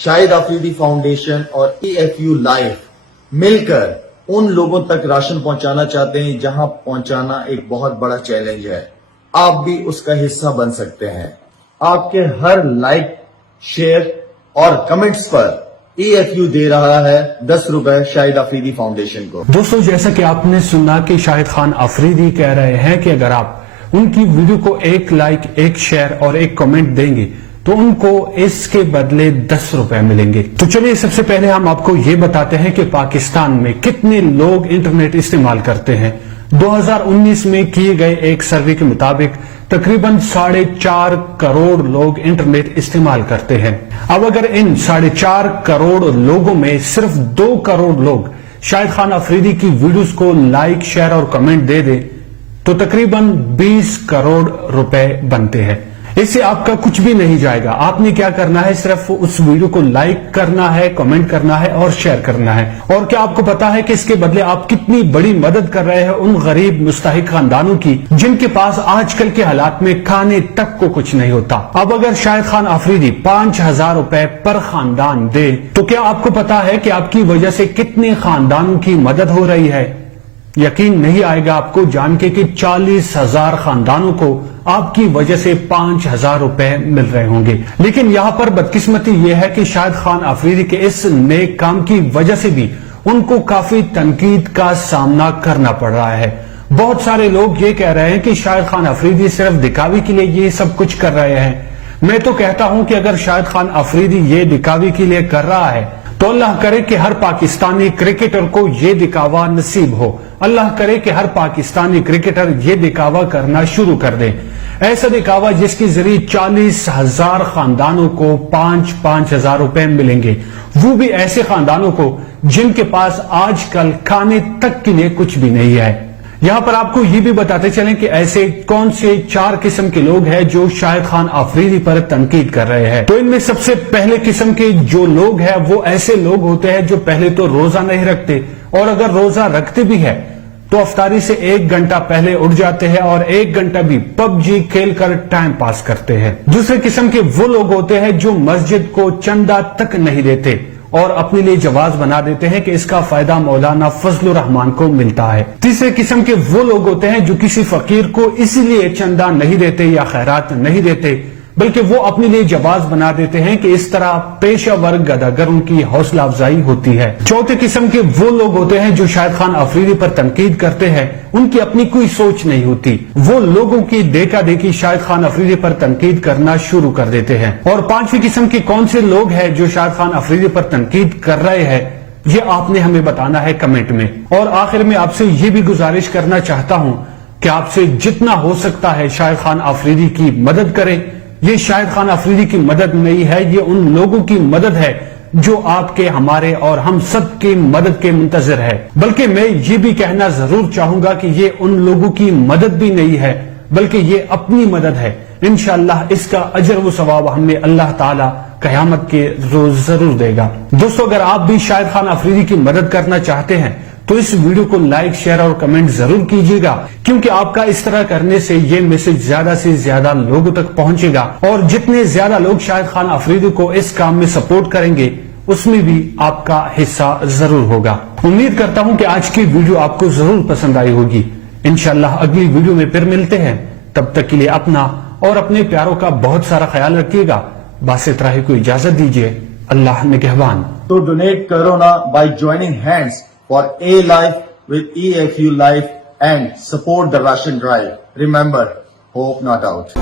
شاہد Afridi foundation اور EFU life مل کر ان لوگوں تک راشن پہنچانا چاہتے ہیں جہاں پہنچانا ایک بہت بڑا چیلنج ہے. آپ بھی اس کا حصہ بن سکتے ہیں. آپ کے ہر لائک، شیئر اور کمنٹس پر EFU دے رہا ہے 10 روپے شاہد آفریدی فاؤنڈیشن کو. دوستو، جیسا کہ آپ نے سنا کہ شاہد خان آفریدی کہہ رہے ہیں کہ اگر آپ ان کی ویڈیو کو ایک لائک، ایک شیئر اور ایک کمنٹ دیں گے تو ان کو اس کے بدلے 10 روپے ملیں گے. تو چلیے سب سے پہلے ہم آپ کو یہ بتاتے ہیں کہ پاکستان میں کتنے لوگ انٹرنیٹ استعمال کرتے ہیں. 2019 میں کیے گئے ایک سروے کے مطابق تقریباً 4.5 کروڑ لوگ انٹرنیٹ استعمال کرتے ہیں. اب اگر ان 4.5 کروڑ لوگوں میں صرف 2 کروڑ لوگ شاہد خان آفریدی کی ویڈیوز کو لائک، شیئر اور کمنٹ دے دیں تو تقریباً 20 کروڑ روپے بنتے ہیں. اس سے آپ کا کچھ بھی نہیں جائے گا. آپ نے کیا کرنا ہے؟ صرف اس ویڈیو کو لائک کرنا ہے، کمنٹ کرنا ہے اور شیئر کرنا ہے. اور کیا آپ کو پتا ہے کہ اس کے بدلے آپ کتنی بڑی مدد کر رہے ہیں ان غریب مستحق خاندانوں کی جن کے پاس آج کل کے حالات میں کھانے تک کو کچھ نہیں ہوتا. اب اگر شاہد خان آفریدی 5000 روپے پر خاندان دے تو کیا آپ کو پتا ہے کہ آپ کی وجہ سے کتنے خاندانوں کی مدد ہو رہی ہے؟ یقین نہیں آئے گا آپ کو جان کے کہ 40,000 خاندانوں کو آپ کی وجہ سے 5000 روپے مل رہے ہوں گے. لیکن یہاں پر بدقسمتی یہ ہے کہ شاہد خان آفریدی کے اس نیک کام کی وجہ سے بھی ان کو کافی تنقید کا سامنا کرنا پڑ رہا ہے. بہت سارے لوگ یہ کہہ رہے ہیں کہ شاہد خان آفریدی صرف دکھاوے کے لیے یہ سب کچھ کر رہے ہیں. میں تو کہتا ہوں کہ اگر شاہد خان آفریدی یہ دکھاوے کے لیے کر رہا ہے تو اللہ کرے کہ ہر پاکستانی کرکٹر کو یہ دکھاوا نصیب ہو. اللہ کرے کہ ہر پاکستانی کرکٹر یہ دکھاوا کرنا شروع کر دے. ایسا دکھاوا جس کے ذریعے 40,000 خاندانوں کو 5,000 روپے ملیں گے، وہ بھی ایسے خاندانوں کو جن کے پاس آج کل کھانے تک کے لیے کچھ بھی نہیں ہے. یہاں پر آپ کو یہ بھی بتاتے چلیں کہ ایسے کون سے 4 قسم کے لوگ ہیں جو شاہد خان آفریدی پر تنقید کر رہے ہیں. تو ان میں سب سے پہلے قسم کے جو لوگ ہیں وہ ایسے لوگ ہوتے ہیں جو پہلے تو روزہ نہیں رکھتے، اور اگر روزہ رکھتے بھی ہیں تو افطاری سے 1 گھنٹہ پہلے اٹھ جاتے ہیں اور 1 گھنٹہ بھی PUBG کھیل کر ٹائم پاس کرتے ہیں. دوسرے قسم کے وہ لوگ ہوتے ہیں جو مسجد کو چندہ تک نہیں دیتے اور اپنے لیے جواز بنا دیتے ہیں کہ اس کا فائدہ مولانا فضل الرحمان کو ملتا ہے. تیسرے قسم کے وہ لوگ ہوتے ہیں جو کسی فقیر کو اسی لیے چندہ نہیں دیتے یا خیرات نہیں دیتے بلکہ وہ اپنے لیے جواز بنا دیتے ہیں کہ اس طرح پیشہ ور گداگروں کی حوصلہ افزائی ہوتی ہے. چوتھے قسم کے وہ لوگ ہوتے ہیں جو شاہد خان آفریدی پر تنقید کرتے ہیں، ان کی اپنی کوئی سوچ نہیں ہوتی، وہ لوگوں کی دیکھا دیکھی شاہد خان آفریدی پر تنقید کرنا شروع کر دیتے ہیں. اور پانچویں قسم کے کون سے لوگ ہیں جو شاہد خان آفریدی پر تنقید کر رہے ہیں یہ آپ نے ہمیں بتانا ہے کمنٹ میں. اور آخر میں آپ سے یہ بھی گزارش کرنا چاہتا ہوں کہ آپ سے جتنا ہو سکتا ہے شاہد خان آفریدی کی مدد کریں. یہ شاہد خان آفریدی کی مدد نہیں ہے، یہ ان لوگوں کی مدد ہے جو آپ کے، ہمارے اور ہم سب کی مدد کے منتظر ہے. بلکہ میں یہ بھی کہنا ضرور چاہوں گا کہ یہ ان لوگوں کی مدد بھی نہیں ہے بلکہ یہ اپنی مدد ہے. انشاءاللہ اس کا اجر و ثواب ہمیں اللہ تعالی قیامت کے روز ضرور دے گا. دوستو، اگر آپ بھی شاہد خان آفریدی کی مدد کرنا چاہتے ہیں تو اس ویڈیو کو لائک، شیئر اور کمنٹ ضرور کیجیے گا، کیونکہ آپ کا اس طرح کرنے سے یہ میسج زیادہ سے زیادہ لوگوں تک پہنچے گا، اور جتنے زیادہ لوگ شاہد خان آفریدی کو اس کام میں سپورٹ کریں گے اس میں بھی آپ کا حصہ ضرور ہوگا. امید کرتا ہوں کہ آج کی ویڈیو آپ کو ضرور پسند آئی ہوگی. انشاءاللہ اگلی ویڈیو میں پھر ملتے ہیں. تب تک کے لیے اپنا اور اپنے پیاروں کا بہت سارا خیال رکھیے گا. باسط راہی کو اجازت دیجیے. اللہ نگہبان. تو ڈونیٹ کرو نا by joining hands for A Life with EFU Life and support the Ration Drive. Remember, hope not out.